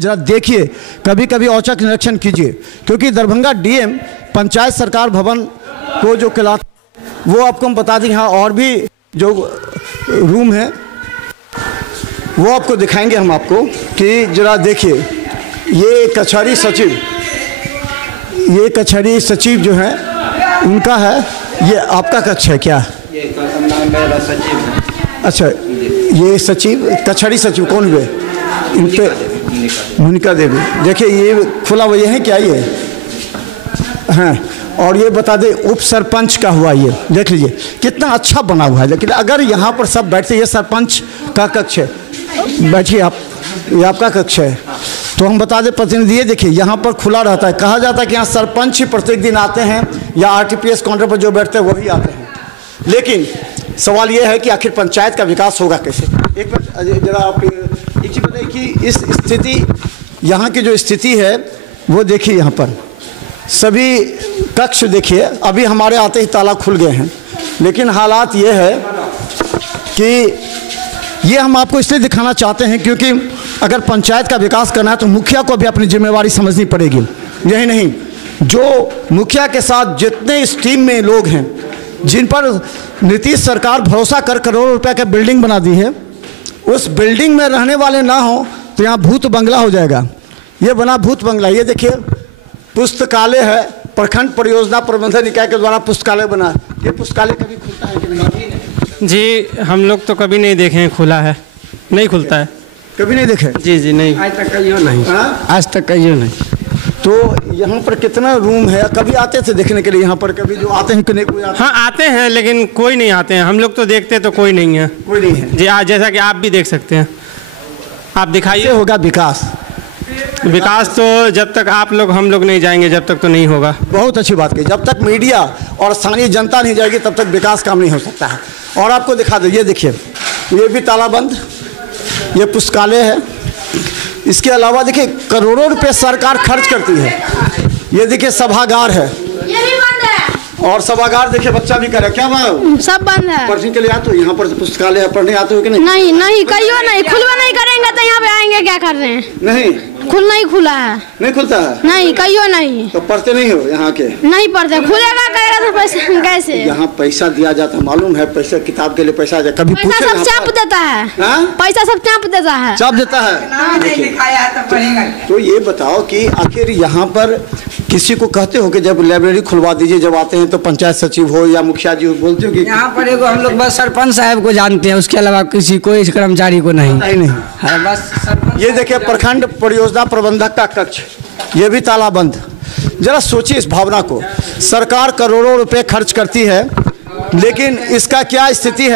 जरा देखिए, कभी कभी औचक निरीक्षण कीजिए, क्योंकि दरभंगा डीएम पंचायत सरकार भवन को जो किला वो आपको हम बता दें। यहाँ और भी जो रूम है वो आपको दिखाएंगे हम आपको कि जरा देखिए, ये कचहरी सचिव जो है उनका है। ये आपका कक्ष है क्या? ये मेरा सचिव है। अच्छा, ये सचिव कचहरी सचिव कौन हुए? इन पे मोनिका देवी। देखिए ये खुला हुआ ये है क्या? ये हाँ। और ये बता दें उप सरपंच का हुआ, ये देख लीजिए कितना अच्छा बना हुआ है। लेकिन अगर यहाँ पर सब बैठते, ये सरपंच का कक्ष है, बैठिए आप, ये आपका कक्ष है। तो हम बता दें प्रतिनिधि, ये देखिए यहाँ पर खुला रहता है। कहा जाता है कि यहाँ सरपंच ही प्रत्येक दिन आते हैं या आरटीपीएस काउंटर पर जो बैठते हैं वही आते हैं। लेकिन सवाल ये है कि आखिर पंचायत का विकास होगा कैसे? एक बार जरा आप एक चीज़ बताइए कि इस स्थिति, यहाँ की जो स्थिति है वो देखिए। यहाँ पर सभी कक्ष देखिए, अभी हमारे आते ही ताला खुल गए हैं। लेकिन हालात ये है कि ये हम आपको इसलिए दिखाना चाहते हैं क्योंकि अगर पंचायत का विकास करना है तो मुखिया को भी अपनी जिम्मेवारी समझनी पड़ेगी। यही नहीं, जो मुखिया के साथ जितने इस टीम में लोग हैं जिन पर नीतीश सरकार भरोसा कर करोड़ों रुपए का बिल्डिंग बना दी है, उस बिल्डिंग में रहने वाले ना हो तो यहाँ भूत बंगला हो जाएगा। ये बना भूत बंगला। ये देखिए पुस्तकालय है, प्रखंड परियोजना प्रबंधन निकाय के द्वारा पुस्तकालय बना। ये पुस्तकालय कभी खुलता है कि नहीं? जी हम लोग तो कभी नहीं देखे हैं खुला है, नहीं खुलता है। कभी नहीं देखे? जी नहीं, आज तक कहियो नहीं। आज तक कहियो नहीं। तो यहाँ पर कितना रूम है? कभी आते थे देखने के लिए यहाँ पर? कभी जो आते हैं कि नहीं? कोई आते? हाँ आते हैं, लेकिन कोई नहीं आते हैं। हम लोग तो देखते तो कोई नहीं है। कोई नहीं है जी। आज जैसा कि आप भी देख सकते हैं, आप दिखाइए। होगा विकास तो जब तक आप लोग हम लोग नहीं जाएंगे जब तक तो नहीं होगा। बहुत अच्छी बात कही। जब तक मीडिया और स्थानीय जनता नहीं जाएगी तब तक विकास काम नहीं हो सकता है। और आपको दिखा दो, ये देखिए ये भी तालाबंद, ये पुस्तकालय है। इसके अलावा देखिए करोड़ों रुपए सरकार खर्च करती है। ये देखिए सभागार है, ये भी बंद है। और सभागार देखिए बच्चा भी करे क्या सब बंद है। पढ़ने के लिए आते हो? यहाँ पर पुस्तकालय है, पढ़ने आते हो कि नहीं? नहीं कहियो नहीं। खुलवा नहीं करेंगे तो यहाँ पे आएंगे क्या कर रहे हैं? नहीं नहीं खुला है। नहीं खुलता है? नहीं कहियो नहीं। तो पढ़ते नहीं हो यहाँ के? नहीं पढ़ते। खुलेगा करेगा तो पैसा कैसे? यहाँ पैसा दिया जाता है, मालूम है? पैसा किताब के लिए पैसा कभी पैसा सब चाप देता है। पैसा सब चाप देता है, चाप देता है। तो ये बताओ कि आखिर यहाँ पर किसी को कहते हो कि जब लाइब्रेरी खुलवा दीजिए, जब आते हैं तो पंचायत सचिव हो या मुखिया जी हो, बोलते हो कि यहाँ पर एगो हम लोग बस सरपंच साहब को जानते हैं, उसके अलावा किसी कोई कर्मचारी को नहीं। नहीं है बस। ये देखिए प्रखंड परियोजना प्रबंधक का कक्ष, ये भी तालाबंद। जरा सोचिए इस भावना को। सरकार करोड़ों रुपए खर्च करती है, लेकिन इसका क्या स्थिति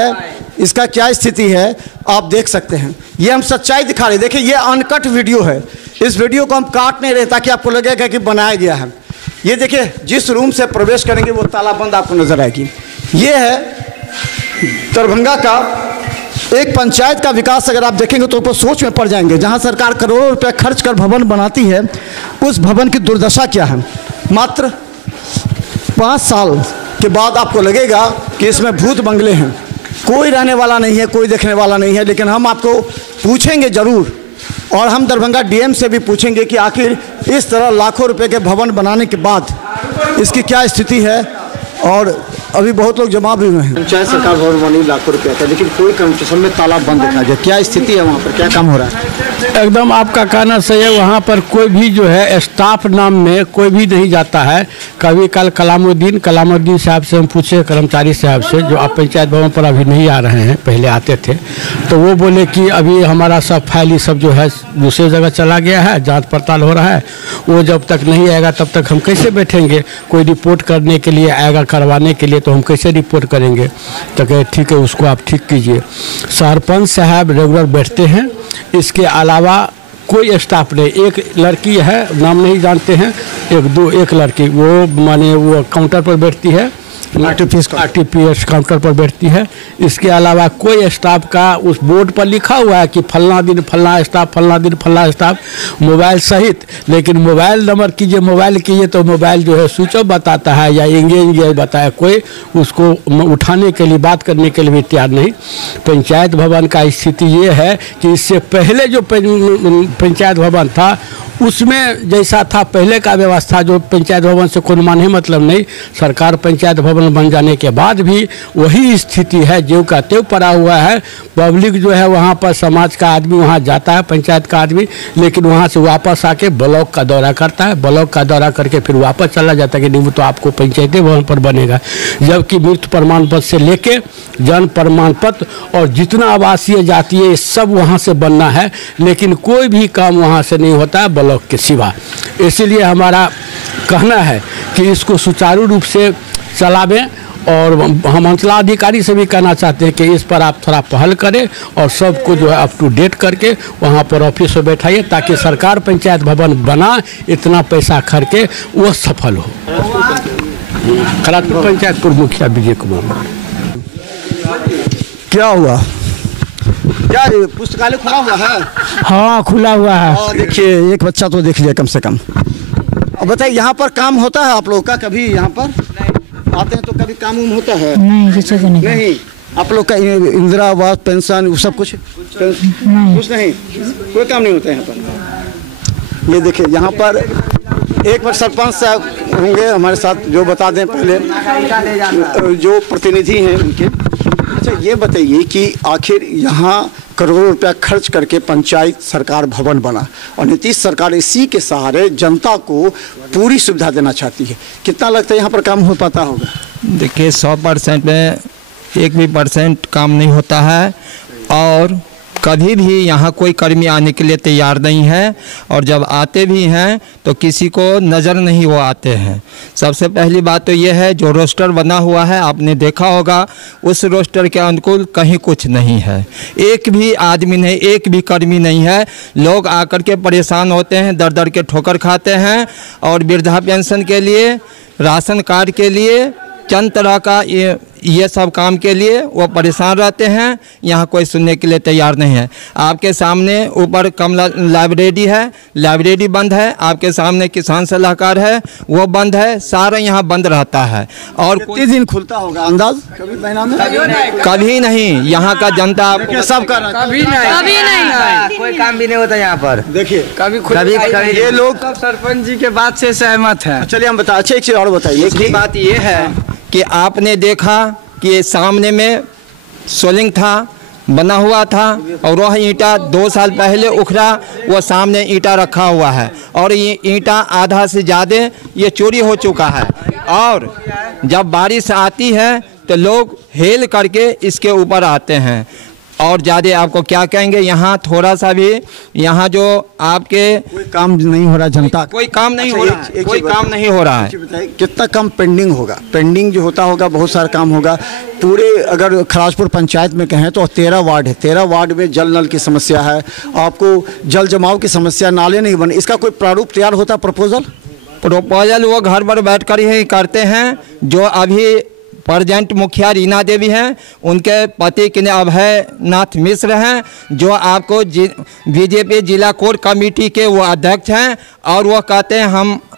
है आप देख सकते हैं। ये हम सच्चाई दिखा रहे हैं। देखिए ये अनकट वीडियो है, इस वीडियो को हम काट नहीं रहे ताकि आपको लगेगा कि बनाया गया है। ये देखिए जिस रूम से प्रवेश करेंगे वो तालाबंद आपको नजर आएगी। ये है दरभंगा का एक पंचायत का विकास। अगर आप देखेंगे तो ऊपर सोच में पड़ जाएंगे। जहां सरकार करोड़ों रुपए खर्च कर भवन बनाती है, उस भवन की दुर्दशा क्या है। मात्र 5 साल के बाद आपको लगेगा कि इसमें भूत बंगले हैं, कोई रहने वाला नहीं है, कोई देखने वाला नहीं है। लेकिन हम आपको पूछेंगे जरूर, और हम दरभंगा डीएम से भी पूछेंगे कि आखिर इस तरह लाखों रुपए के भवन बनाने के बाद इसकी क्या स्थिति है। और अभी बहुत लोग जमा भी हुए हैं। पंचायत सरकार भवन बनी लाखों रुपया का, लेकिन कोई कंस्ट्रक्शन में ताला बंद देखा जाए। क्या स्थिति है वहाँ पर, क्या काम हो रहा है? एकदम आपका कहना सही है। वहाँ पर कोई भी जो है स्टाफ नाम में कोई भी नहीं जाता है। कभी कल कलामुद्दीन साहब से हम पूछे, कर्मचारी साहब से, जो आप पंचायत भवन पर अभी नहीं आ रहे हैं, पहले आते थे, तो वो बोले कि अभी हमारा सब फाइल सब जो है दूसरे जगह चला गया है, जाँच पड़ताल हो रहा है, वो जब तक नहीं आएगा तब तक हम कैसे बैठेंगे। कोई रिपोर्ट करने के लिए आएगा, करवाने के लिए, तो हम कैसे रिपोर्ट करेंगे। तो कहे ठीक है उसको आप ठीक कीजिए। सरपंच साहब रेगुलर बैठते हैं, इसके अलावा कोई स्टाफ नहीं। एक लड़की है, नाम नहीं जानते हैं, एक लड़की वो माने वो काउंटर पर बैठती है, RTPS काउंटर पर बैठती है। इसके अलावा कोई स्टाफ का उस बोर्ड पर लिखा हुआ है कि फलना दिन फलना स्टाफ, फलना दिन फलना स्टाफ, मोबाइल सहित, लेकिन मोबाइल नंबर कीजिए, मोबाइल कीजिए तो मोबाइल जो है स्विच ऑफ बताता है या एंगेज बताया, कोई उसको उठाने के लिए, बात करने के लिए भी तैयार नहीं। पंचायत भवन का स्थिति ये है कि इससे पहले जो पंचायत भवन था उसमें जैसा था पहले का व्यवस्था, जो पंचायत भवन से कोई माने मतलब नहीं, सरकार पंचायत भवन बन जाने के बाद भी वही स्थिति है, जो का त्यों पड़ा हुआ है। पब्लिक जो है वहाँ पर, समाज का आदमी वहाँ जाता है, पंचायत का आदमी, लेकिन वहाँ से वापस आके ब्लॉक का दौरा करता है, ब्लॉक का दौरा करके फिर वापस चला जाता है कि नहीं वो तो आपको पंचायती भवन पर बनेगा। जबकि मृत्यु प्रमाण पत्र से लेके जन्म प्रमाण पत्र और जितना आवासीय जाति है सब वहाँ से बनना है, लेकिन कोई भी काम वहाँ से नहीं होता है ब्लॉक के सिवा। इसीलिए हमारा कहना है कि इसको सुचारू रूप से चलावें, और हम अंचलाधिकारी से भी कहना चाहते हैं कि इस पर आप थोड़ा पहल करें और सबको जो है अप टू डेट करके वहाँ पर ऑफिस में बैठाइए, ताकि सरकार पंचायत भवन बना इतना पैसा खर्च के वो सफल हो। खराजपुर पंचायत पूर्व मुखिया विजय कुमार। क्या हुआ? क्या पुस्तकालय खुला हुआ है? हाँ खुला हुआ है। देखिए एक बच्चा तो देख लिया कम से कम। अब बताइए यहाँ पर काम होता है आप लोग का? कभी यहाँ पर आते हैं तो कभी काम होता है? नहीं, किसी को नहीं। नहीं, आप लोग का इंदिरा आवास पेंशन वो सब कुछ नहीं। कुछ नहीं, कोई काम नहीं होता है यहाँ पर। ये देखिए यहाँ पर एक बार सरपंच साहब होंगे हमारे साथ, जो बता दें पहले जो प्रतिनिधि हैं उनके। अच्छा ये बताइए कि आखिर यहाँ करोड़ों रुपया खर्च करके पंचायत सरकार भवन बना और नीतीश सरकार इसी के सहारे जनता को पूरी सुविधा देना चाहती है, कितना लगता है यहाँ पर काम हो पाता होगा? देखिए 100% में 1% काम नहीं होता है, और कभी भी यहाँ कोई कर्मी आने के लिए तैयार नहीं है, और जब आते भी हैं तो किसी को नज़र नहीं वो आते हैं। सबसे पहली बात तो ये है, जो रोस्टर बना हुआ है आपने देखा होगा, उस रोस्टर के अनुकूल कहीं कुछ नहीं है, एक भी आदमी नहीं, एक भी कर्मी नहीं है। लोग आकर के परेशान होते हैं, दर दर के ठोकर खाते हैं, और वृद्धा पेंशन के लिए, राशन कार्ड के लिए, चंद तरह का ये सब काम के लिए वो परेशान रहते हैं। यहाँ कोई सुनने के लिए तैयार नहीं है। आपके सामने ऊपर कमला लाइब्रेरी है, लाइब्रेरी बंद है। आपके सामने किसान सलाहकार है, वो बंद है। सारा यहाँ बंद रहता है। और कितने दिन खुलता होगा अंदाज? कभी महीना में? कभी नहीं। यहाँ का जनता सब कर कभी नहीं, कोई काम भी नहीं होता यहाँ पर। देखिए कभी ये लोग सब सरपंच जी के बात से सहमत है। चलिए हम बता, अच्छे एक चीज और बताइए की बात ये है कि आपने देखा कि सामने में सोलिंग था, बना हुआ था, और वह ईंटा 2 साल पहले उखड़ा, वो सामने ईंटा रखा हुआ है, और ये ईंटा आधा से ज़्यादा ये चोरी हो चुका है। और जब बारिश आती है तो लोग हेल करके इसके ऊपर आते हैं। और ज़्यादा आपको क्या कहेंगे, यहाँ थोड़ा सा भी यहाँ जो आपके कोई काम नहीं हो रहा, जनता कोई काम नहीं हो रहा है, कोई काम नहीं हो रहा है। कितना काम पेंडिंग होगा? पेंडिंग जो होता होगा बहुत सारा काम होगा। पूरे अगर खराजपुर पंचायत में कहें तो 13 वार्ड है, 13 वार्ड में जल नल की समस्या है, आपको जल जमाव की समस्या, नाले नहीं बने, इसका कोई प्रारूप तैयार होता? प्रपोजल वो घर पर बैठ कर ही करते हैं। जो अभी प्रेजेंट मुखिया रीना देवी हैं, उनके पति के अभय नाथ मिश्र हैं, जो आपको बीजेपी जिला कोर कमेटी के वो अध्यक्ष हैं, और वो कहते हैं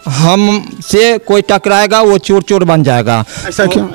हमसे कोई टकराएगा वो चूर चूर बन जाएगा। ऐसा क्यों?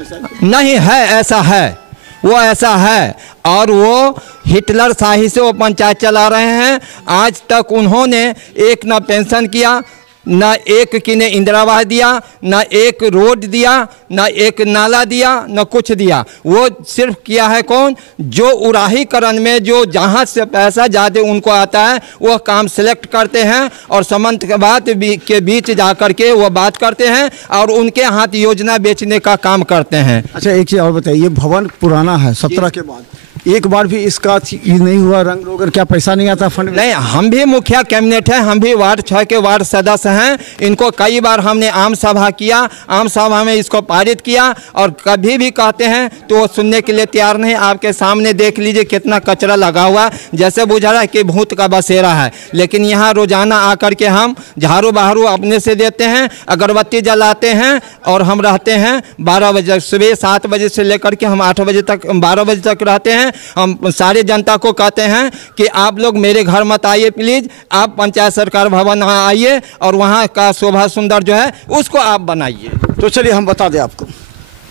नहीं है, ऐसा है, वो ऐसा है। और वो हिटलर शाही से वो पंचायत चला रहे हैं। आज तक उन्होंने एक ना पेंशन किया, ना एक किने इंदिरा आवास दिया, ना एक रोड दिया, ना एक नाला दिया, ना कुछ दिया। वो सिर्फ किया है कौन? जो उराहीकरण में जो जहाँ से पैसा ज़्यादा उनको आता है वो काम सिलेक्ट करते हैं, और समंत के बात के बीच जा कर के वो बात करते हैं, और उनके हाथ योजना बेचने का काम करते हैं। अच्छा एक चीज़ और बताइए, ये भवन पुराना है 17 के बाद, एक बार भी इसका ये नहीं हुआ रंग रोगन, क्या पैसा नहीं आता फंड में? नहीं, हम भी मुखिया कैबिनेट है, हम भी वार्ड 6 के वार्ड सदस्य हैं। इनको कई बार हमने आम सभा किया, आम सभा में इसको पारित किया और कभी भी कहते हैं तो वो सुनने के लिए तैयार नहीं। आपके सामने देख लीजिए कितना कचरा लगा हुआ, जैसे बुझा रहा है कि भूत का बसेरा है। लेकिन यहाँ रोजाना आकर के हम झाड़ू बहारू अपने से देते हैं, अगरबत्ती जलाते हैं और हम रहते हैं 12 बजे, सुबह 7 बजे से लेकर के हम 8 बजे तक 12 बजे तक रहते हैं। हम सारे जनता को कहते हैं कि आप लोग मेरे घर मत आइए प्लीज़, आप पंचायत सरकार भवन आइए और वहाँ का शोभा सुंदर जो है उसको आप बनाइए। तो चलिए हम बता दें आपको,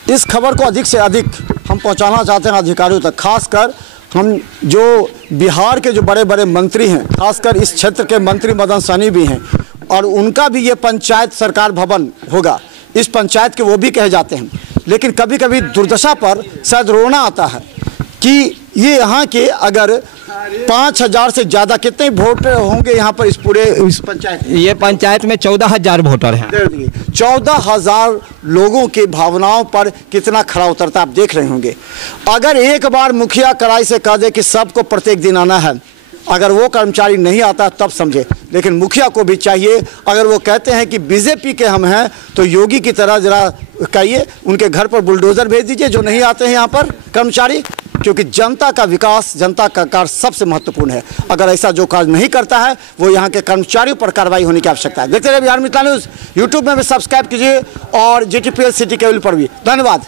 इस खबर को अधिक से अधिक हम पहुंचाना चाहते हैं अधिकारियों तक, खासकर हम जो बिहार के जो बड़े बड़े मंत्री हैं, खासकर इस क्षेत्र के मंत्री मदन सहनी भी हैं और उनका भी ये पंचायत सरकार भवन होगा, इस पंचायत के वो भी कहे जाते हैं। लेकिन कभी कभी दुर्दशा पर शायद रोना आता है कि ये यहाँ के अगर 5000 से ज़्यादा कितने वोट होंगे यहाँ पर इस पंचायत में? ये पंचायत में 14,000 वोटर हैं। 14,000 लोगों की भावनाओं पर कितना खरा उतरता आप देख रहे होंगे। अगर एक बार मुखिया कड़ाई से कह दे कि सबको प्रत्येक दिन आना है, अगर वो कर्मचारी नहीं आता तब समझे। लेकिन मुखिया को भी चाहिए, अगर वो कहते हैं कि बीजेपी के हम हैं तो योगी की तरह जरा कहिए, उनके घर पर बुलडोज़र भेज दीजिए जो नहीं आते हैं यहाँ पर कर्मचारी, क्योंकि जनता का विकास, जनता का कार्य सबसे महत्वपूर्ण है। अगर ऐसा जो कार्य नहीं करता है वो यहाँ के कर्मचारियों पर कार्रवाई होने की आवश्यकता है। देखते रहिए बिहार मिथिला न्यूज़, यूट्यूब में भी सब्सक्राइब कीजिए और GTPL सिटी केबल पर भी। धन्यवाद।